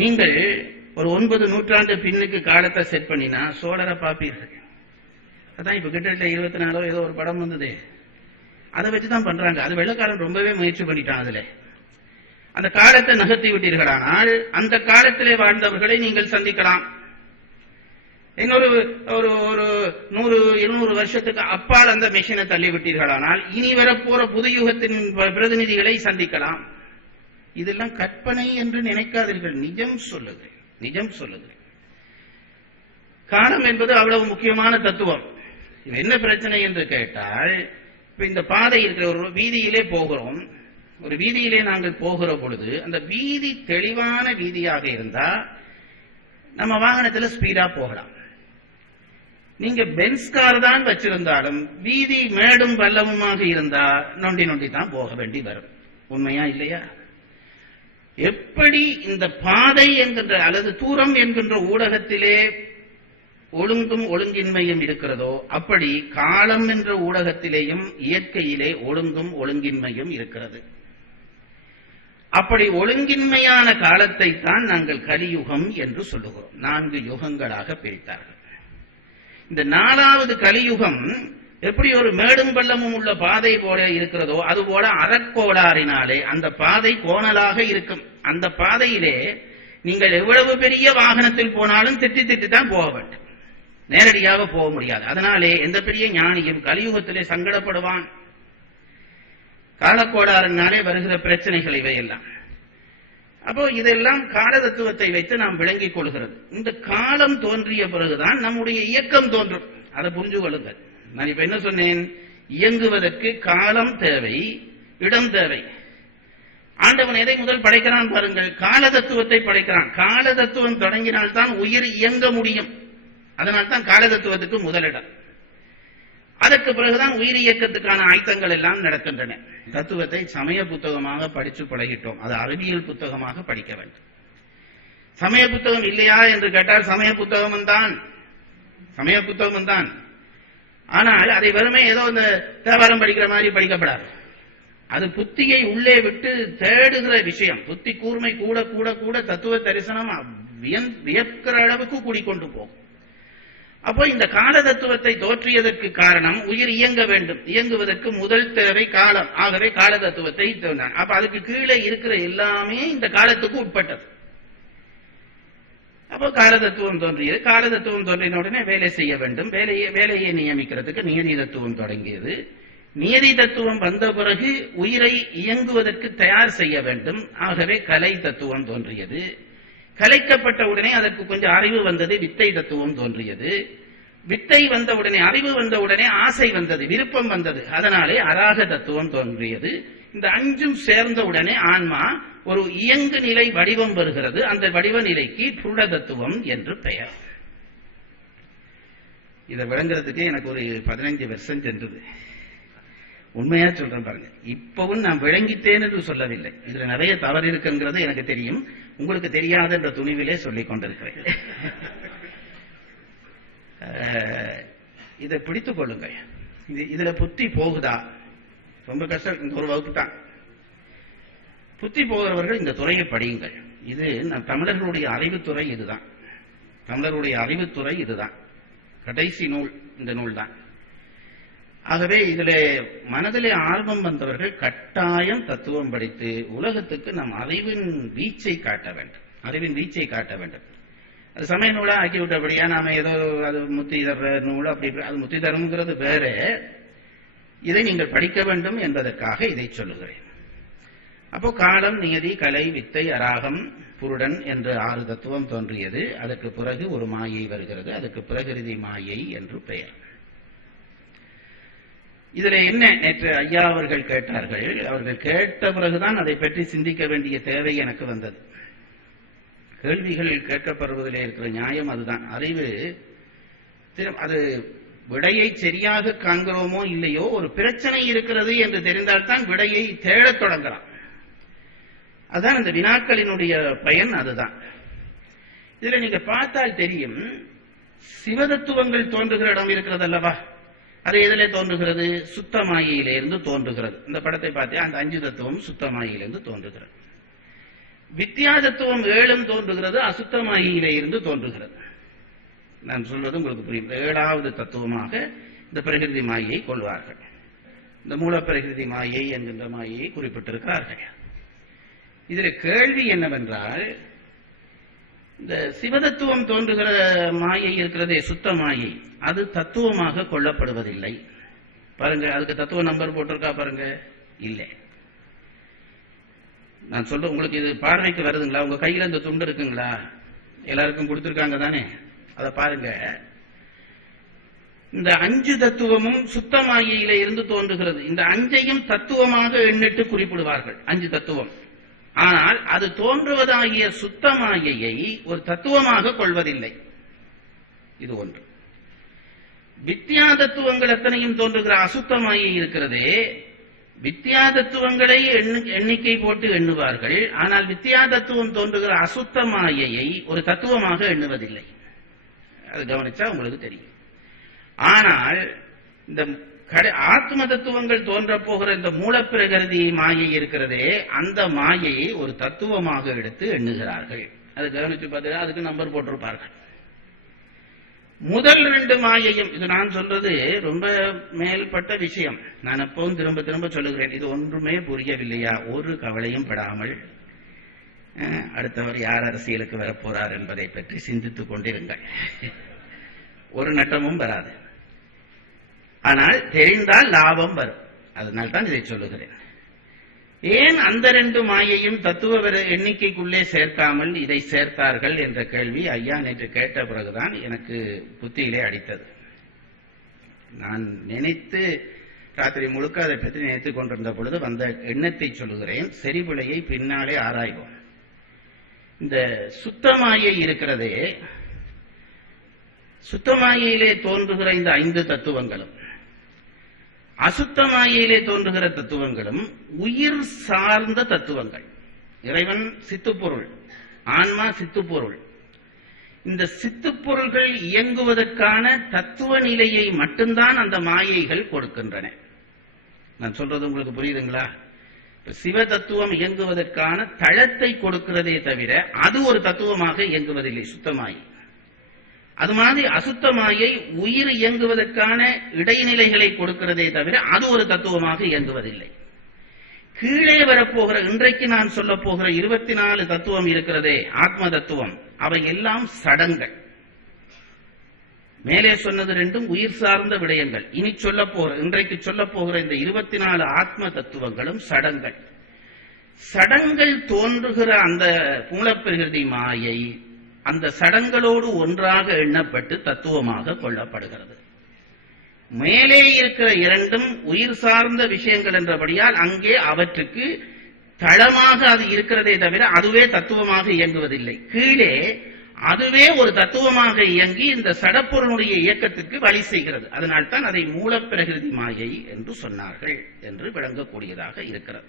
நீங்கள் ஒரு 9 நூற்றாண்டு பின்னுக்கு காலத்தை செட் பண்ணினா சோழரை பார்ப்பீர்கள். அதான் இப்ப கிட்டத்தட்ட 24 ஏதோ ஒரு படம் வந்தது, அதை வச்சுதான் பண்றாங்க. அது வெள்ளக்காரன் ரொம்பவே முயற்சி பண்ணிட்டான். அதுல அந்த காலத்தை நகர்த்தி விட்டீர்களானால் அந்த காலத்திலே வாழ்ந்தவர்களை நீங்கள் சந்திக்கலாம். இன்னொரு ஒரு 100-200 வருஷத்துக்கு அப்பால் அந்த மிஷினை தள்ளி விட்டீர்களானால் இனி வரப்போற புது யுகத்தின் பிரதிநிதிகளை சந்திக்கலாம். இதெல்லாம் கற்பனை என்று நினைக்காதீர்கள், நிஜம் சொல்லுகிறேன், நிஜம் சொல்லுகிறேன். காலம் என்பது அவ்வளவு முக்கியமான தத்துவம். என்ன பிரச்சனை என்று கேட்டால், இப்ப இந்த பாதை இருக்கிற ஒரு வீதியிலே போகிறோம். ஒரு வீதியிலே நாங்கள் போகிற பொழுது அந்த வீதி தெளிவான வீதியாக இருந்தா நம்ம வாகனத்தில் ஸ்பீடா போகலாம். நீங்க பென்ஸ் கார் தான் வச்சிருந்தாலும் வீதி மேடும் பள்ளமுமாக இருந்தா நொண்டி நொண்டி தான் போக வேண்டி வரும். உண்மையா இல்லையா? எப்படி இந்த பாதை என்கின்ற அல்லது தூரம் என்கின்ற ஊடகத்திலே ஒழுங்கும் ஒழுங்கின்மையும் இருக்கிறதோ அப்படி காலம் என்ற ஊடகத்திலேயும் இயற்கையிலே ஒழுங்கும் ஒழுங்கின்மையும் இருக்கிறது. அப்படி ஒழுங்கின்மையான காலத்தை தான் நாங்கள் கலியுகம் என்று சொல்லுகிறோம். 4 யுகங்களாக பிரித்தார்கள். இந்த 4வது கலியுகம் எப்படி ஒரு மேடும் பள்ளமும் உள்ள பாதை போல இருக்கிறதோ அதுபோல அறக்கோளாறினாலே அந்த பாதை கோணலாக இருக்கும். அந்த பாதையிலே நீங்கள் எவ்வளவு பெரிய வாகனத்தில் போனாலும் திட்டி தான் போக வேண்டும், நேரடியாக போக முடியாது. அதனாலே எந்த பெரிய ஞானியும் கலியுகத்திலே சங்கடப்படுவான். காலக்கோளாறினாலே வருகிற பிரச்சனைகள் இவையெல்லாம். அப்போ இதெல்லாம் கால தத்துவத்தை வைத்து நாம் விளங்கிக் கொள்கிறது. இந்த காலம் தோன்றிய பிறகுதான் நம்முடைய இயக்கம் தோன்றும். அதை புரிஞ்சு கொள்ளுங்கள். நான் இப்ப என்ன சொன்னேன்? இயங்குவதற்கு காலம் தேவை, இடம் தேவை. ஆண்டவன் எதை முதல் படைக்கிறான் பாருங்கள், கால தத்துவத்தை படைக்கிறான். கால தத்துவம் தொடங்கினால்தான் உயிர் இயங்க முடியும். அதனால்தான் கால தத்துவத்துக்கு முதலிடம். அதற்கு பிறகுதான் உயிர் இயக்கத்துக்கான ஆயத்தங்கள் எல்லாம் நடக்கின்றன. தத்துவத்தை சமய புத்தகமாக படித்து பழகிட்டோம், அது அறிவியல் புத்தகமாக படிக்க வேண்டும். சமய புத்தகம் இல்லையா என்று கேட்டால் சமய புத்தகமும் தான். ஆனால் அதை வெறுமே ஏதோ இந்த தேவாரம் படிக்கிற மாதிரி படிக்கப்படாது. அது புத்தியை உள்ளே விட்டு தேடுகிற விஷயம். புத்தி கூர்மை கூட கூட கூட தத்துவ தரிசனம் வியக்கிற அளவுக்கு கூடிக்கொண்டு போகும். அப்போ இந்த கால தத்துவத்தை தோற்றியதற்கு காரணம் உயிர் இயங்க வேண்டும். இயங்குவதற்கு முதல் தேவை காலம். ஆகவே கால தத்துவத்தை தோன்றான். அப்ப அதுக்கு கீழே இருக்கிற எல்லாமே இந்த காலத்துக்கு உட்பட்டது. அப்போ கால தத்துவம் தோன்றியது. கால தத்துவம் தோன்றின உடனே வேலை செய்ய வேண்டும். வேலையை நியமிக்கிறதுக்கு நியதி தத்துவம் தொடங்கியது. நியதி தத்துவம் வந்த பிறகு உயிரை இயங்குவதற்கு தயார் செய்ய வேண்டும். ஆகவே கலை தத்துவம் தோன்றியது. கலைக்கப்பட்ட உடனே அதற்கு கொஞ்சம் அறிவு வந்தது, வித்தை தத்துவம் தோன்றியது. வித்தை வந்த உடனே, அறிவு வந்த உடனே ஆசை வந்தது, விருப்பம் வந்தது. அதனாலே அராக தத்துவம் தோன்றியது. இந்த 5ம் சேர்ந்த உடனே ஆன்மா ஒரு இயங்கு நிலை வடிவம் வருகிறது. அந்த வடிவ நிலைக்கு புருட தத்துவம் என்று பெயர். இதை விளங்குறதுக்கு எனக்கு ஒரு 15 வருஷம் சென்றது. உண்மையா சொல்றேன் பாருங்க. இப்பவும் நான் விளங்கிட்டேன் என்று சொல்லவில்லை. இதுல நிறைய தவறு இருக்குங்கிறது எனக்கு தெரியும். உங்களுக்கு தெரியாத என்ற துணிவிலே சொல்லிக் கொண்டிருக்கிறேன். இதை பிடித்துக் கொள்ளுங்க. இதுல புத்தி போகுதா? ரொம்ப கஷ்டம். இந்த ஒரு வகுப்பு தான். புத்தி போகிறவர்கள் இந்த துறையை படியுங்கள். இது தமிழர்களுடைய அறிவுத்துறை. இதுதான் தமிழருடைய அறிவுத்துறை. இதுதான் கடைசி நூல். இந்த நூல் தான். ஆகவே இதிலே மனதிலே ஆர்வம் வந்தவர்கள் கட்டாயம் தத்துவம் படித்து உலகத்துக்கு நம் அறிவின் வீச்சை காட்ட வேண்டும். அது சமய நூலா ஆக்கிவிட்டபடியா நாம ஏதோ அது முத்தி தர்ற நூல் அப்படி, அது முத்தி தருங்கிறது வேற. இதை நீங்கள் படிக்க வேண்டும் என்பதற்காக இதை சொல்லுகிறேன். அப்போ காலம், நியதி, கலை, வித்தை, அராகம், புருடன் என்று 6 தத்துவம் தோன்றியது. அதற்கு பிறகு ஒரு மாயை வருகிறது. அதுக்கு பிரகிருதி மாயை என்று பெயர். இதுல என்ன, நேற்று ஐயா அவர்கள் கேட்டார்கள். அவர்கள் கேட்ட பிறகுதான் அதை பற்றி சிந்திக்க வேண்டிய தேவை எனக்கு வந்தது. கேள்விகள் கேட்கப்படுவதிலே இருக்கிற நியாயம் அதுதான். அறிவு அது விடையை சரியாக காண்கிறோமோ இல்லையோ, ஒரு பிரச்சனை இருக்கிறது என்று தெரிந்தால்தான் விடையை தேடத் தொடங்கலாம். அதுதான் இந்த வினாக்களினுடைய பயன். அதுதான் இதுல நீங்க பார்த்தால் தெரியும். சிவதத்துவங்கள் தோன்றுகிற இடம் இருக்கிறது அல்லவா? அது எதிலே தோன்றுகிறது? சுத்தமாயிலிருந்து தோன்றுகிறது. இந்த படத்தை பார்த்தே அந்த 5 தத்துவம் சுத்தமாயிலிருந்து தோன்றுகிறது. வித்யா தத்துவம் 7 தோன்றுகிறது அசுத்த மாயையிலே இருந்து தோன்றுகிறது. நான் சொல்வது உங்களுக்கு புரியும். 7வது தத்துவமாக இந்த பிரகிருதி மாயை கொள்வார்கள். இந்த மூல பிரகிருதி மாயை என்கின்ற மாயையை குறிப்பிட்டிருக்கிறார்கள். இதில் கேள்வி என்னவென்றால், இந்த சிவதத்துவம் தோன்றுகிற மாயை இருக்கிறதே, சுத்த மாயை, அது தத்துவமாக கொள்ளப்படுவதில்லை. பாருங்க, அதுக்கு தத்துவ நம்பர் போட்டிருக்கா பாருங்க, இல்லை. நான் சொல்றேன், உங்களுக்கு இது பார்வைக்கு வருதுங்களா? உங்க கையில இந்த துண்டு இருக்குங்களா? எல்லாருக்கும் கொடுத்திருக்காங்க தானே? அதை பாருங்க. இந்த 5 தத்துவமும் சுத்த மாயையில இருந்து தோன்றுகிறது. இந்த 5ஐயும் தத்துவமாக எண்ணிட்டு குறிப்பிடுவார்கள், 5 தத்துவம். ஆனால் அது தோன்றுவதாகிய சுத்த மாயையை ஒரு தத்துவமாக கொள்வதில்லை. இது ஒன்று. வித்யா தத்துவங்கள் எத்தனையும் தோன்றுகிற அசுத்த மாயை இருக்கிறதே, வித்யா தத்துவங்களை எண்ணிக்கை போட்டு எண்ணுவார்கள். ஆனால் வித்யா தத்துவம் தோன்றுகிற அசுத்த மாயையை ஒரு தத்துவமாக எண்ணுவதில்லை. அது கவனிச்சா உங்களுக்கு தெரியும். ஆனால் இந்த ஆத்ம தத்துவங்கள் தோன்ற போகிற இந்த மூலப்பிரகிருதி மாயை இருக்கிறதே, அந்த மாயையை ஒரு தத்துவமாக எடுத்து எண்ணுகிறார்கள். அது கவனிச்சு பார்த்தா அதுக்கு நம்பர் போட்டிருப்பார்கள். முதல் 2 மாயையும், இது நான் சொல்றது ரொம்ப மேல்பட்ட விஷயம், நான் எப்பவும் திரும்ப திரும்ப சொல்லுகிறேன். இது ஒன்றுமே புரியவில்லையா? ஒரு கவலையும் படாமல் அடுத்தவர் யார் அரசியலுக்கு வரப்போறார் என்பதை பற்றி சிந்தித்துக் கொண்டிருங்கள். ஒரு நட்டமும் வராது. ஆனால் தெரிந்தால் லாபம் வரும். அதனால் தான் இதை சொல்லுகிறேன். ஏன் அந்த 2 மாயையும் தத்துவ எண்ணிக்கைக்குள்ளே சேர்க்காமல் இதை சேர்த்தார்கள் என்ற கேள்வி ஐயா நேற்று கேட்ட பிறகுதான் எனக்கு புத்தியிலே அடித்தது. நான் நினைத்து ராத்திரி முழுக்க அதை பற்றி நினைத்துக் கொண்டிருந்த பொழுது வந்த எண்ணத்தை சொல்லுகிறேன். செறிவிளையை பின்னாலே ஆராய்வோம். இந்த சுத்தமாயை இருக்கிறதே, சுத்தமாயிலே தோன்றுகிற இந்த 5 தத்துவங்களும் அசுத்த மாயையிலே தோன்றுகிற தத்துவங்களும் உயிர் சார்ந்த தத்துவங்கள். இறைவன் சித்துப்பொருள், ஆன்மா சித்துப்பொருள். இந்த சித்துப்பொருள்கள் இயங்குவதற்கான தத்துவ நிலையை மட்டும்தான் அந்த மாயைகள் கொடுக்கின்றன. நான் சொல்றது உங்களுக்கு புரியுதுங்களா? சிவ தத்துவம் இயங்குவதற்கான தளத்தை கொடுக்கிறதே தவிர அது ஒரு தத்துவமாக இயங்குவதில்லை, சுத்தமாயி. அது மாதிரி அசுத்த மாயை உயிர் இயங்குவதற்கான இடைநிலைகளை கொடுக்கிறதே தவிர அது ஒரு தத்துவமாக இயங்குவதில்லை. கீழே வரப்போகிற இன்றைக்கு நான் சொல்ல போகிற 24 தத்துவம் இருக்கிறதே, ஆத்ம தத்துவம், அவை எல்லாம் சடங்கள். மேலே சொன்னது 2 உயிர் சார்ந்த விடயங்கள். இனி சொல்ல போகிற, இன்றைக்கு சொல்ல போகிற இந்த 24 ஆத்ம தத்துவங்களும் சடங்கள். சடங்கள் தோன்றுகிற அந்த மூலப்பிரகிருதி மாயை அந்த சடங்களோடு ஒன்றாக எண்ணப்பட்டு தத்துவமாக கொள்ளப்படுகிறது. மேலே இருக்கிற 2ம் உயிர் சார்ந்த விஷயங்கள் என்றபடியால் அங்கே அவற்றுக்கு தளமாக அது இருக்கிறதே தவிர அதுவே தத்துவமாக இயங்குவதில்லை. கீழே அதுவே ஒரு தத்துவமாக இயங்கி இந்த சடப்பொருளுடைய இயக்கத்திற்கு வழி செய்கிறது. அதனால்தான் அதை மூலப்பிரகிருதி மாயை என்று சொன்னார்கள் என்று விளங்கக்கூடியதாக இருக்கிறது.